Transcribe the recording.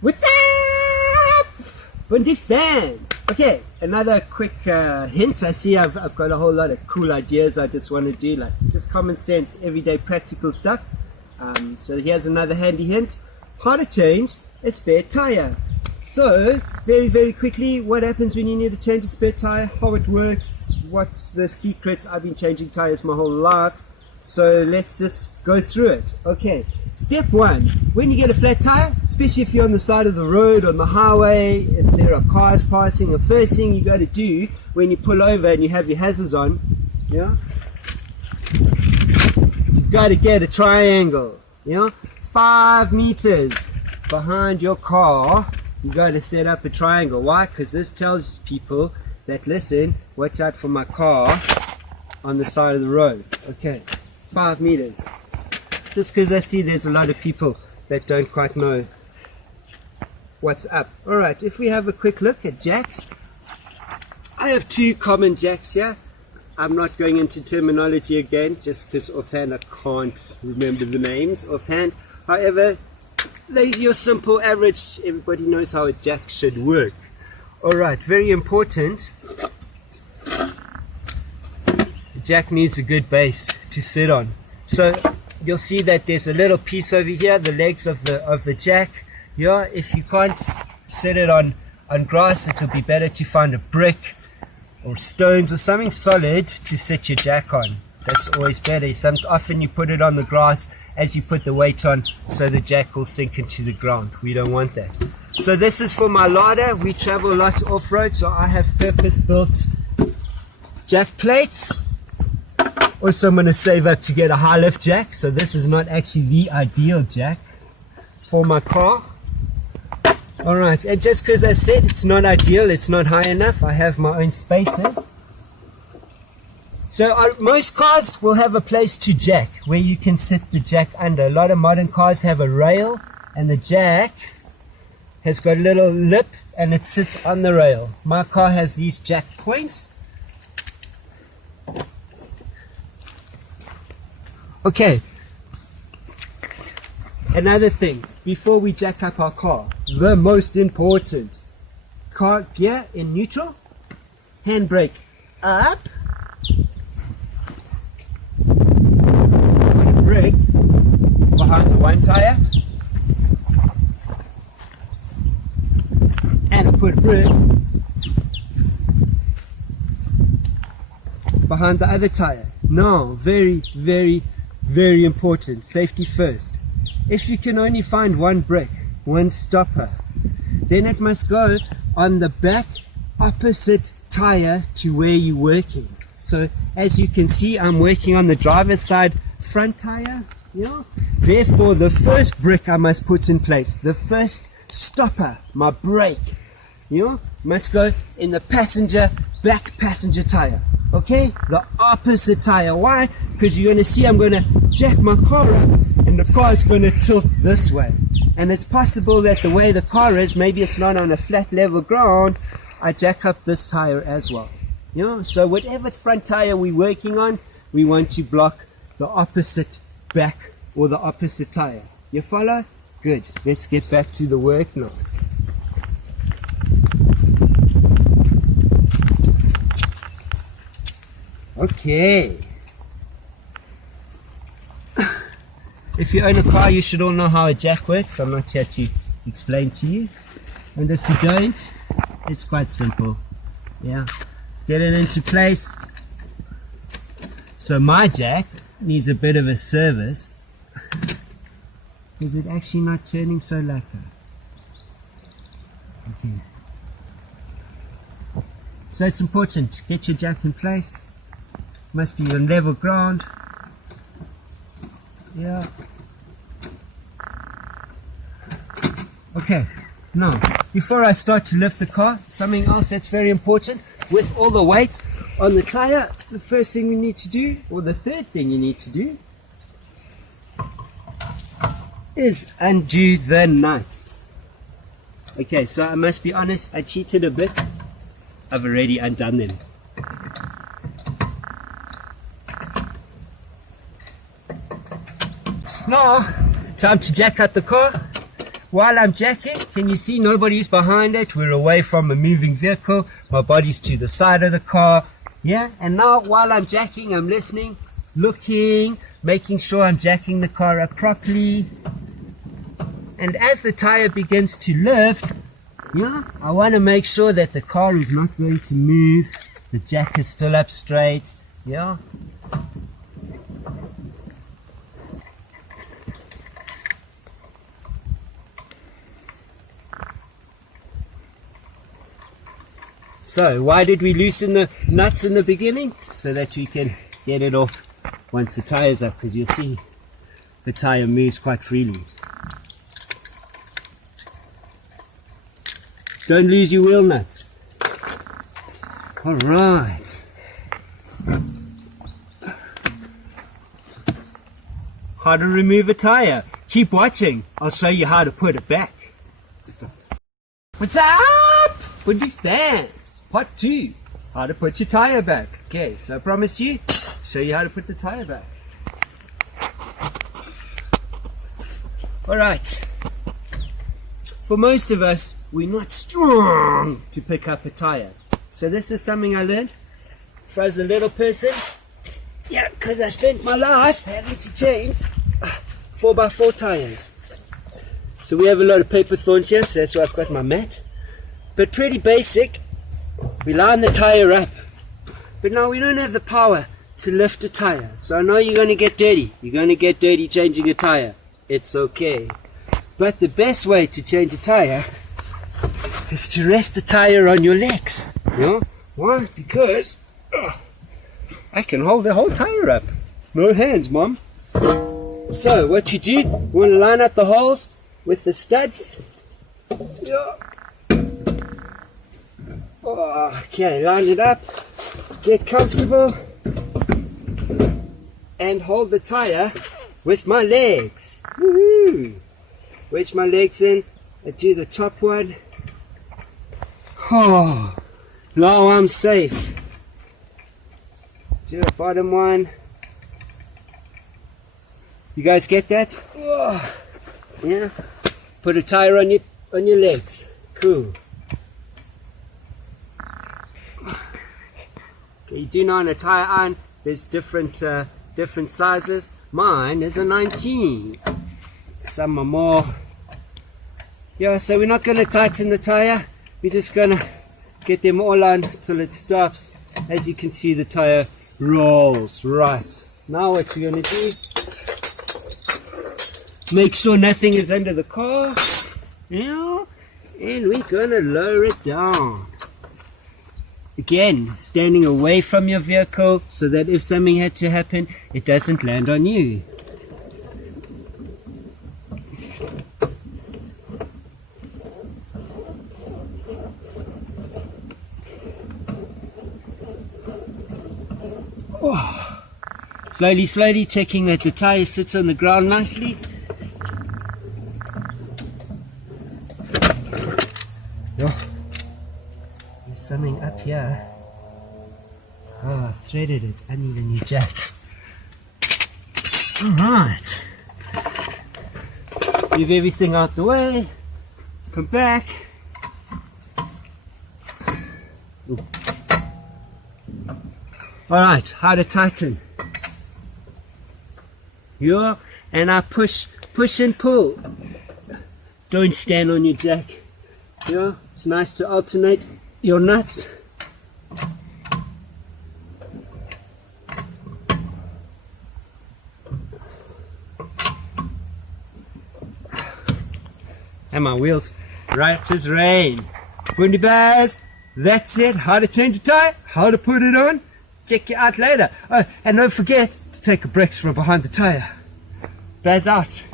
What's up, Bundy fans? Okay, another quick hint. I see I've got a whole lot of cool ideas I just want to do, like just common sense, everyday practical stuff. So here's another handy hint. How to change a spare tire. So, very quickly, what happens when you need to change a spare tire, how it works, what's the secret. I've been changing tires my whole life, so let's just go through it. Okay, step one, when you get a flat tire, especially if you're on the side of the road, on the highway, if there are cars passing, the first thing you got to do when you pull over and you have your hazards on, is you got to get a triangle, 5 meters behind your car. You got to set up a triangle. Why? Because this tells people that, listen, watch out for my car on the side of the road. Okay, 5 meters. Just because I see there's a lot of people that don't quite know what's up. Alright, if we have a quick look at jacks, I have 2 common jacks here. I'm not going into terminology again, just because offhand I can't remember the names offhand. However, your simple average, everybody knows how a jack should work. Alright, very important. The jack needs a good base to sit on. So you'll see that there's a little piece over here, the legs of the jack. Yeah, if you can't set it on grass, it will be better to find a brick or stones or something solid to set your jack on. That's always better. Often you put it on the grass as you put the weight on, so the jack will sink into the ground. We don't want that. So this is for my larder. We travel lots off-road, so I have purpose-built jack plates. Also, I'm going to save up to get a high-lift jack, so this is not actually the ideal jack for my car. Alright, and just because I said it's not ideal, it's not high enough, I have my own spaces. So most cars will have a place to jack, where you can sit the jack under. A lot of modern cars have a rail, and the jack has got a little lip and it sits on the rail. My car has these jack points. Okay, another thing, before we jack up our car, the most important, car gear in neutral, handbrake up, put a brake behind the one tire, and I put a brake behind the other tire. Now, very important, safety first. If you can only find one brake, one stopper, then it must go on the back opposite tire to where you're working. So as you can see, I'm working on the driver's side front tire. Therefore, the first brick I must put in place, the first stopper, my brake, must go in the back passenger tire. Okay, the opposite tire. Why? Because you're going to see I'm going to jack my car up and the car is going to tilt this way. And it's possible that the way the car is, maybe it's not on a flat level ground, I jack up this tire as well. So whatever front tire we're working on, we want to block the opposite back or the opposite tire. You follow? Good. Let's get back to the work now. Okay. If you own a car, you should all know how a jack works. I'm not here to explain to you. And if you don't, it's quite simple. Yeah. Get it into place. So my jack needs a bit of a service. Is it actually not turning so lacquer? Okay. So it's important. Get your jack in place. Must be on level ground. Yeah. Okay, now before I start to lift the car, something else that's very important. With all the weight on the tire, the first thing we need to do, or the third thing you need to do, is undo the nuts. Okay, so I must be honest, I cheated a bit. I've already undone them. Now, time to jack out the car. while I'm jacking, can you see nobody's behind it? We're away from a moving vehicle. My body's to the side of the car. Yeah, and now while I'm jacking, I'm listening, looking, making sure I'm jacking the car up properly. And as the tire begins to lift, yeah, I want to make sure that the car is not going to move. The jack is still up straight. Yeah. So why did we loosen the nuts in the beginning? So that we can get it off once the tire's up, because you'll see the tire moves quite freely. Don't lose your wheel nuts. Alright. How to remove a tire. Keep watching. I'll show you how to put it back. Stop. What's up? Put your fans. Part 2. How to put your tire back. Okay, so I promised you, show you how to put the tire back. Alright. For most of us, we're not strong to pick up a tire. So this is something I learned as a little person. Yeah, because I spent my life having to change 4x4 tires. So we have a lot of paper thorns here, so that's why I've got my mat. But pretty basic. We line the tire up. But now we don't have the power to lift a tire. So I know you're going to get dirty. You're going to get dirty changing a tire. It's okay. But the best way to change a tire is to rest the tire on your legs. You know? Why? Because I can hold the whole tire up. No hands, Mom. So what you do, you want to line up the holes with the studs. Yeah. Okay, line it up. Get comfortable. And hold the tire with my legs. Woohoo! Wedge my legs in. I do the top one. Oh, now I'm safe. Do the bottom one. You guys get that? Oh, yeah. Put a tire on your legs. Cool. Okay, you do know on a tire iron, there's different sizes. Mine is a 19. Some are more. Yeah, so we're not going to tighten the tire. We're just going to get them all on till it stops. As you can see, the tire rolls. Right. Now what we're going to do, make sure nothing is under the car. Yeah, and we're going to lower it down. Again, standing away from your vehicle so that if something had to happen, it doesn't land on you. Oh. Slowly, slowly checking that the tire sits on the ground nicely. Oh. There's something up here. Oh, I've threaded it. I need a new jack. Alright. Move everything out the way. Come back. Ooh. Alright, how to tighten. Yeah, and I push and pull. Don't stand on your jack. Yeah, it's nice to alternate your nuts. And my wheels right as rain. Bundy Bears, that's it. How to change a tire, how to put it on. Check you out later. Oh, and don't forget to take a brakes from behind the tire. Bears out.